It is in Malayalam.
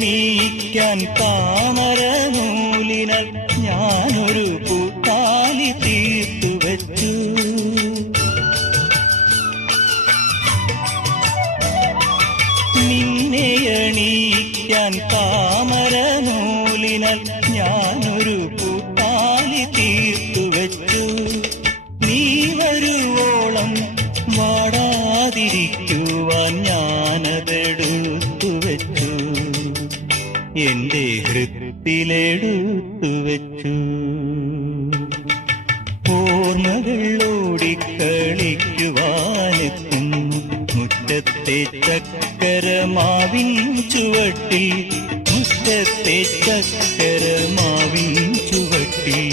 നീക്കാൻ താമര നൂലിനാൽ ഞാനൊരു പൂത്താലി തീർത്തു വച്ചു. നിന്നെ അണിയിക്കാൻ താമര നൂലിനാൽ ഞാനൊരു പൂത്താലി തീർത്തു വച്ചു. നീ വരുവോളം വാടാതിരിക്കുവാൻ ഞാനതെടുത്തു. എന്റെ ഹൃത്തിലെടുത്തു വെച്ചു. ഓർമ്മകളോടിക്കളിക്കുവാനെത്തുന്നു മുറ്റത്തെ ചക്കരമാവിൻ ചുവട്ടി മുറ്റത്തെ ചക്കരമാവിൻ ചുവട്ടിൽ.